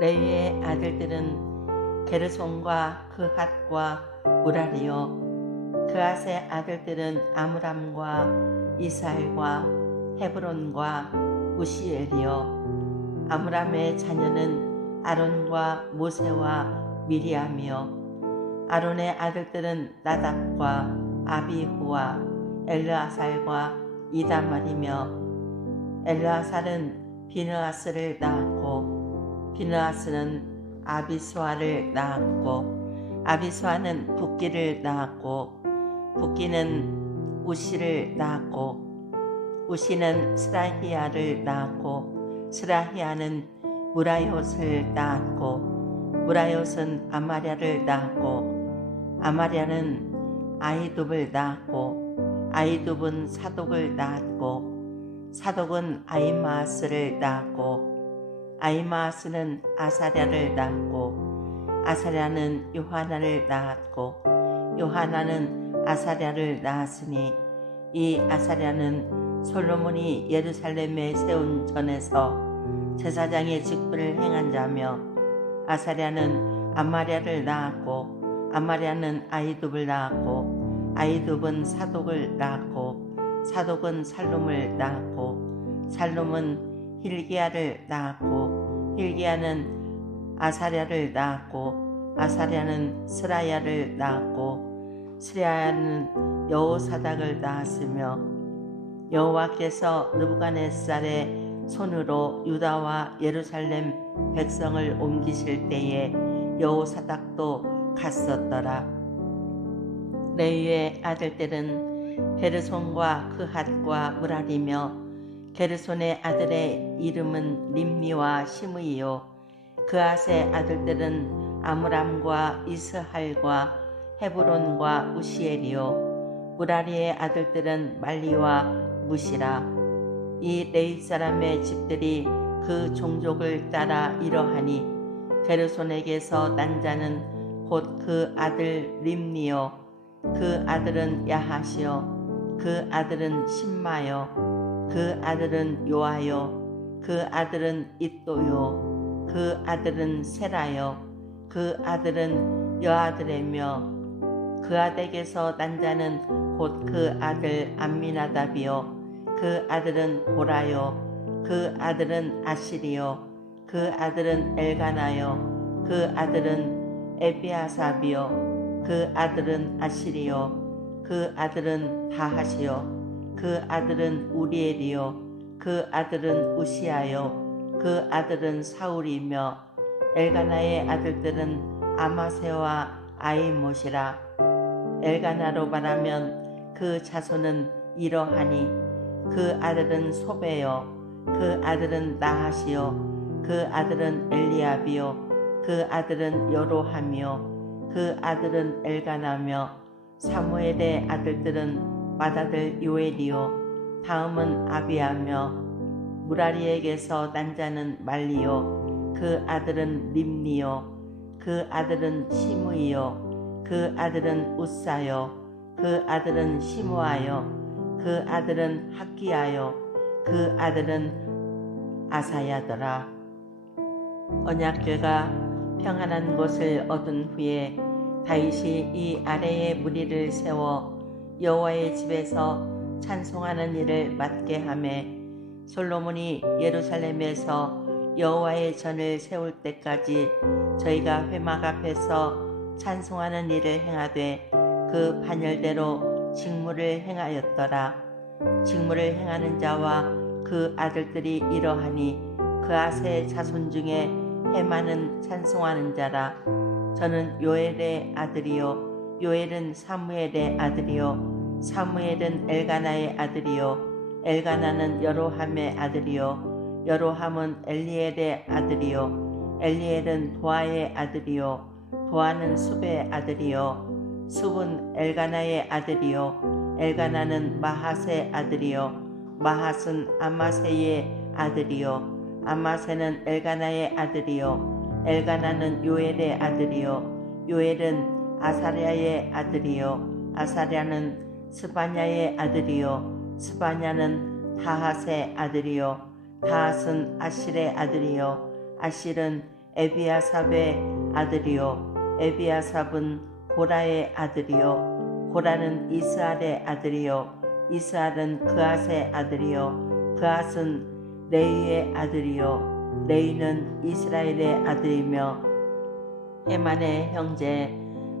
레위의 아들들은 게르손과 그핫과 무라리요. 그핫의 아들들은 아므람과 이스할과 헤브론과 우시엘이요. 아므람의 자녀는 아론과 모세와 미리암이요. 아론의 아들들은 나답과 아비후와 엘르아살과 이다말이며, 엘르아살은 비느하스를 낳았고 비느하스는 아비수아를 낳았고 아비수아는 붓기를 낳았고 붓기는 우시를 낳았고 우시는 스라히야를 낳았고 스라히야는 무라이옷을 낳았고 무라이옷은 아마랴를 낳았고 아마랴는 아히둡을 낳았고 아히둡은 사독을 낳았고 사독은 아히마아스를 낳았고 아히마아스는 아사랴를 낳았고 아사랴는 요하나를 낳았고 요하나는 아사랴를 낳았으니 이 아사랴는 솔로몬이 예루살렘에 세운 전에서 제사장의 직분을 행한 자며, 아사랴는 아마랴를 낳았고 아마랴는 아히둡을 낳았고 아히둡은 사독을 낳았고 사독은 살룸을 낳았고 살룸은 hil기야를 낳았고 hil기야는 아사랴를 낳았고 아사랴는 스라야를 낳았고 스라야는 여호사닥을 낳았으며, 여호와께서 느부갓네살의 손으로 유다와 예루살렘 백성을 옮기실 때에 여호사닥도 갔었더라. 레위의 아들들은 게르손과 그핫과 무라리며, 게르손의 아들의 이름은 림니와 시므이요. 그핫의 아들들은 아므람과 이스할과 헤브론과 우시엘이요. 무라리의 아들들은 말리와 무시라. 이 레위 사람의 집들이 그 종족을 따라 이러하니, 게르손에게서 난 자는 곧 그 아들 림니요. 그 아들은 야핫이요. 그 아들은 심마요. 그 아들은 요아요. 그 아들은 잇도요. 그 아들은 세라요. 그 아들은 여아들이며, 그 아들에게서 난 자는 곧 그 아들 암미나답이요. 그 아들은 보라요. 그 아들은 아실이요. 그 아들은 엘가나요. 그 아들은 에비아삽이요. 그 아들은 아실이요. 그 아들은 다핫이요. 그 아들은 우리엘이요. 그 아들은 우시아요. 그 아들은 사울이며, 엘가나의 아들들은 아마세와 아이못이라. 엘가나로 말하면 그 자손은 이러하니, 그 아들은 소베요. 그 아들은 나핫이요. 그 아들은 엘리압이요. 그 아들은 여로함이요. 그 아들은 엘가나며, 사무엘의 아들들은 맏아들 요엘이요. 다음은 아비야며, 무라리에게서 난 자는 말리요. 그 아들은 림니요. 그 아들은 시므이요. 그 아들은 우사요. 그 아들은 시므아요. 그 아들은 학기야요. 그 아들은 아사야더라. 언약궤가 평안한 곳을 얻은 후에 다윗이 이 아래에 무리를 세워 여호와의 집에서 찬송하는 일을 맡게 하매, 솔로몬이 예루살렘에서 여호와의 전을 세울 때까지 저희가 회막 앞에서 찬송하는 일을 행하되 그 반열대로 직무를 행하였더라. 직무를 행하는 자와 그 아들들이 이러하니, 그앗의 자손 중에 헤만은 찬송하는 자라. 저는 요엘의 아들이요, 요엘은 사무엘의 아들이요, 사무엘은 엘가나의 아들이요, 엘가나는 여로함의 아들이요, 여로함은 엘리엘의 아들이요, 엘리엘은 도아의 아들이요, 도아는 숲의 아들이요, 숲은 엘가나의 아들이요, 엘가나는 마핫의 아들이요, 마핫은 아마세의 아들이요, 아마세는 엘가나의 아들이요, 엘가나는 요엘의 아들이요, 요엘은 아사랴의 아들이요, 아사랴는 스바냐의 아들이요, 스바냐는 다핫의 아들이요, 다핫은 아실의 아들이요, 아실은 에비아삽의 아들이요 에비아삽은 고라의 아들이요 고라는 이스알의 아들이요 이스알은 그앗의 아들이요 그앗은 레이의 아들이요 레이는 이스라엘의 아들이며 헤만의 형제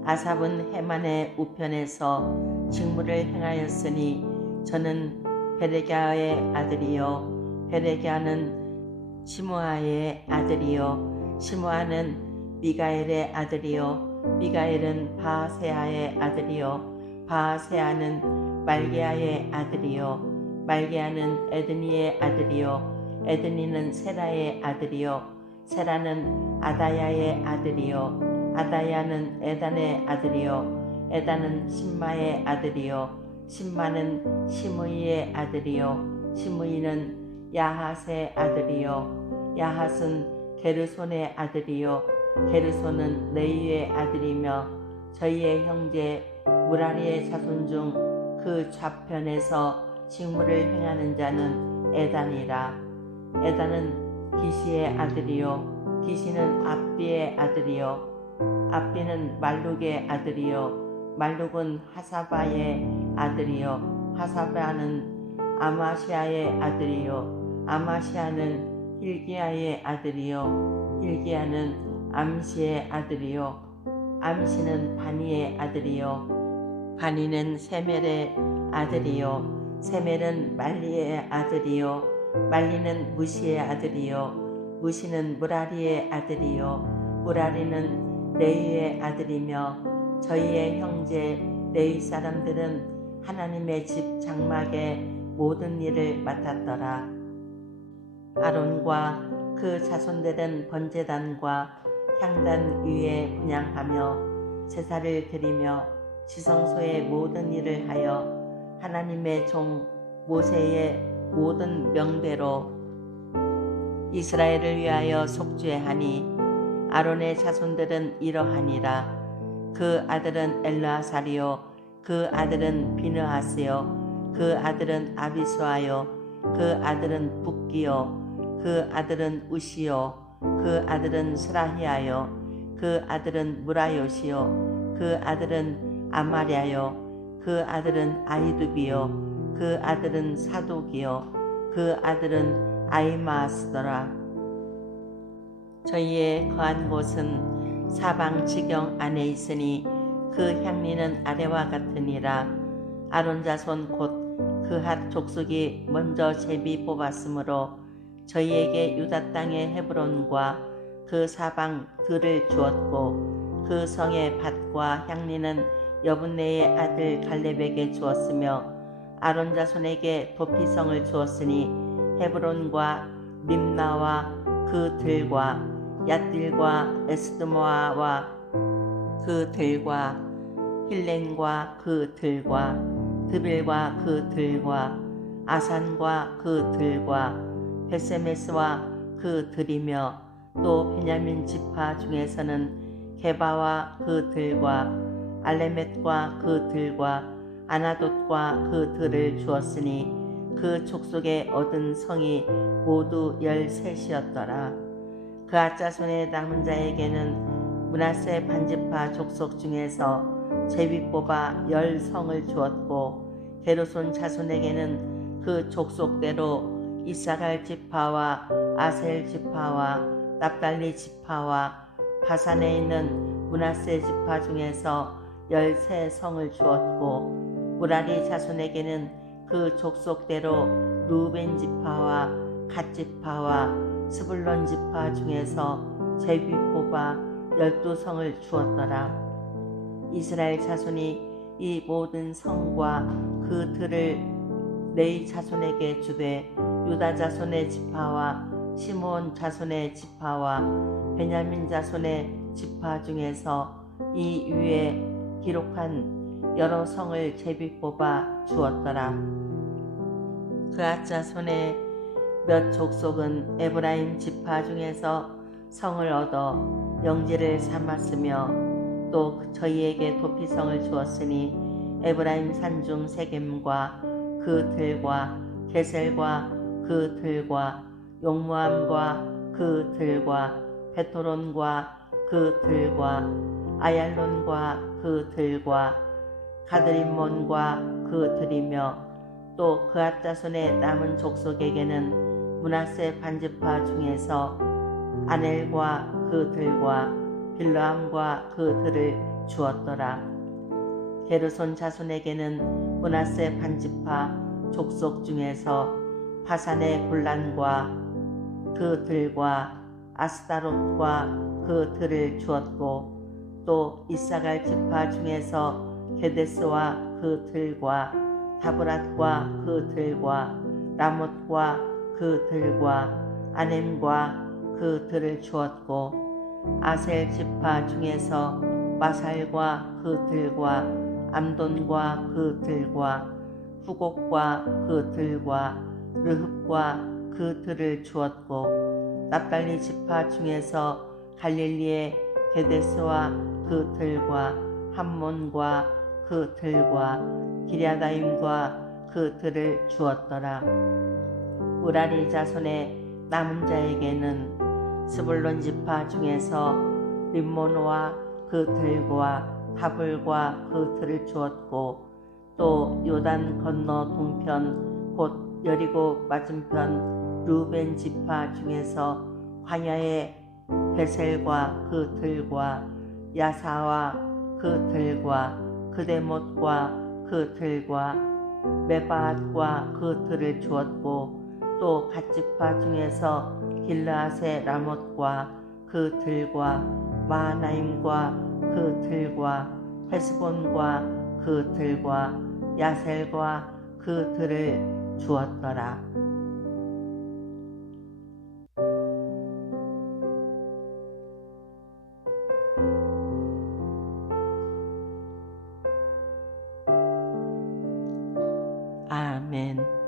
아삽은 헤만의 우편에서 직무를 행하였으니 저는 베레갸의 아들이요 베레갸는 시므아의 아들이요 시므아는 미가엘의 아들이요 미가엘은 바세아의 아들이요 바세아는 말게아의 아들이요 말게아는 에드니의 아들이요 에드니는 세라의 아들이요 세라는 아다야의 아들이요 아다야는 에단의 아들이요 에단은 심마의 아들이요 심마는 시므이의 아들이요 시므이는 야핫의 아들이요 야핫은 게르손의 아들이요 게르손은 레이의 아들이며 저희의 형제 무라리의 자손 중 그 좌편에서 직무를 행하는 자는 에단이라 에단은 기시의 아들이요 기시는 압비의 아들이요 압비는 말룩의 아들이요 말룩은 하사바의 아들이요 하사바는 아마시아의 아들이요 아마시아는 hil기야의 아들이요 hil기야는 암시의 아들이요 암시는 바니의 아들이요 바니는 세멜의 아들이요 세멜은 말리의 아들이요 말리는 무시의 아들이요 무시는 무라리의 아들이요 무라리는 레이의 아들이며 저희의 형제 레이 사람들은 하나님의 집 장막의 모든 일을 맡았더라. 아론과 그 자손들은 번제단과 향단 위에 분향하며 제사를 드리며 지성소의 모든 일을 하여 하나님의 종 모세의 모든 명대로 이스라엘을 위하여 속죄하니 아론의 자손들은 이러하니라. 그 아들은 엘르아살이요 그 아들은 비느하스요 그 아들은 아비수아요 그 아들은 붓기요 그 아들은 우시요 그 아들은 스라히아요 그 아들은 무라요시요 그 아들은 아마랴요 그 아들은 아히두비요 그 아들은 사독이요 그 아들은 아히마스더라. 저희의 거한 곳은 사방 지경 안에 있으니 그 향리는 아래와 같으니라. 아론 자손 곧 그핫 족속이 먼저 제비 뽑았으므로 저희에게 유다 땅의 헤브론과 그 사방 들을 주었고 그 성의 밭과 향리는 여분네의 아들 갈렙에게 주었으며 아론 자손에게 도피성을 주었으니 헤브론과 림나와 그 들과 얏딜과 에스드모아와 그 들과 힐렌과 그 들과 드빌과 그 들과 아산과 그 들과 베세메스와 그 들이며 또 베냐민 지파 중에서는 게바와 그 들과 알레멧과 그 들과 아나돗과 그 들을 주었으니 그 족속에 얻은 성이 모두 13이었더라. 그앗 자손의 남은 자에게는 므낫세 반지파 족속 중에서 제비 뽑아 10성을 주었고 게르손 자손에게는 그 족속대로 이사갈 지파와 아셀 지파와 납달리 지파와 바산에 있는 므낫세 지파 중에서 13성을 주었고 무라리 자손에게는 그 족속대로 루벤 지파와 갓 지파와 스불론 지파 중에서 제비 뽑아 12성을 주었더라. 이스라엘 자손이 이 모든 성과 그 들을 레이 자손에게 주되 유다 자손의 지파와 시므온 자손의 지파와 베냐민 자손의 지파 중에서 이 위에 기록한 여러 성을 제비 뽑아 주었더라. 그앗 자손의 몇 족속은 에브라임 지파 중에서 성을 얻어 영지를 삼았으며 또 저희에게 도피성을 주었으니 에브라임 산중 세겜과 그 들과 게셀과 그 들과 용무암과 그 들과 베토론과 그 들과 아얄론과 그 들과 가드림몬과 그 들이며 또 그앗 자손의 남은 족속에게는 므낫세 반지파 중에서 아넬과 그 들과 빌르함과 그 들을 주었더라. 게르손 자손에게는 므낫세 반지파 족속 중에서 바산의 굴란과 그 들과 아스다롯과 그 들을 주었고 또 이사갈 지파 중에서 게데스와 그 들과 다브랏과 그 들과 라못과 그 들과 아넴과 그 들을 주었고 아셀 지파 중에서 마살과 그 들과 암돈과 그 들과 후곡과 그 들과 르흡과 그 들을 주었고 납달리 지파 중에서 갈릴리의 게데스와 그 들과 함몬과 그 들과 기랴다임과 그 들을 주었더라. 우라리 자손의 남은 자에게는 스불론 지파 중에서 림몬과 그 들과 다불과 그 들을 주었고 또 요단 건너 동편 곧 여리고 맞은편 루벤 지파 중에서 광야의 베셀과 그 들과 야사와 그 들과 그데못과 그 들과 메바앗과 그 들을 주었고 또 갓지파 중에서 길르앗의 라못과 그 들과 마하나임과 그 들과 헤스본과 그 들과 야셀과 그 들을 주었더라. 아멘.